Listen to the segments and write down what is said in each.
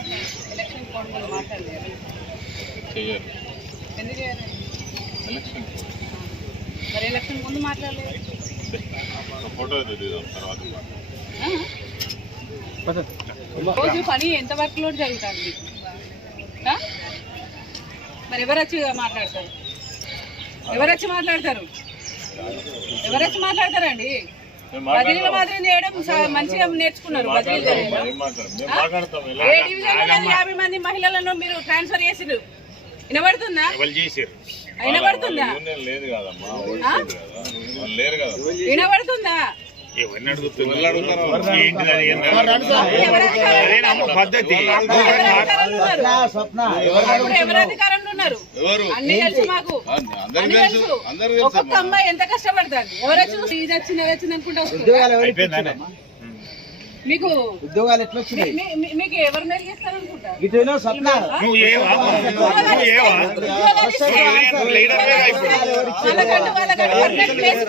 Election. Code మీద మాట్లాడలేదు. చెయ్యరు ఎందుకు చేయరు? ఎలక్షన్ మరి ఎలక్షన్ ముందు మాట్లాడలేదు? రోజు పని ఎంత వర్క్ లోడ్ జరుగుతుంది? మరి ఎవరు వచ్చి మాట్లాడతారు? ఎవరు వచ్చి మాట్లాడతారు? ఎవరు వచ్చి మాట్లాడతారండి? బదిలీల మాత్రం చేయడం మంచిగా నేర్చుకున్నారు బదిలీలు చేయడం ఏం డివిజన్ యాభై మంది మహిళలను మీరు ట్రాన్స్ఫర్ చేసిరు వినబడుతుందా? వినబడుతుందా? వినబడుతుందా? ఎవరిని అడుగుతున్నారు? పద్ధతి. ఎవరు అధికారంలో ఉన్నారు? ఇప్పుడు ఎవరు అధికారంలో ఉన్నారు? ఎవరు? అన్ని తెలుసు మాకు. అందరికి అన్ని తెలుసు తెలుసు. అందరికి తెలుసు. ఒక్కొక్క అమ్మాయి ఎంత కష్టపడుతుంది? ఎవరు వచ్చి ఇది వచ్చింది అది వచ్చింది అనుకుంటా మీకు ఉద్యోగాలు ఎట్లా వచ్చినాయి మీకు ఎవరు నువ్వు ఏవా? నువ్వు ఏవా? వాళ్ళకంటూ వాళ్ళకంటూ ప్లేస్?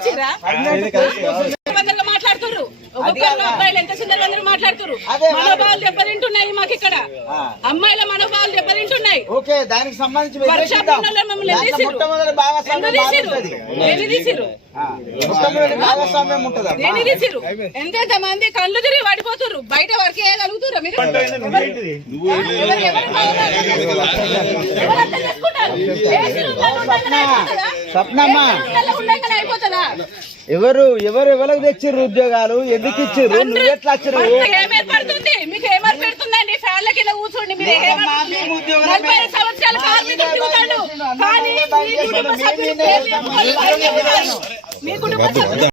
ఒక్కొక్కరు అబ్బాయిలు ఎంత సుందరంగా మాట్లాడుతుర్రు? అదే. మనోభావాలు దెబ్బతింటున్నాయి మాకు ఇక్కడ. ఆ. అమ్మాయిల మనోభావాలు దెబ్బతింటున్నాయి. ఓకే దానికి సంబంధించి ఎంతెంత మంది కళ్ళు తిరిగి పడిపోతుర్రు బయట వర్క్ చేయగలుగుతుర్రా మీరు? ఎవరు? ఎవరు ఎవరికి తెచ్చిర్రు ఉద్యోగాలు? ఎందుకు ఇచ్చిర్రు? నువ్వు ఎట్లా మీ కుటుంబ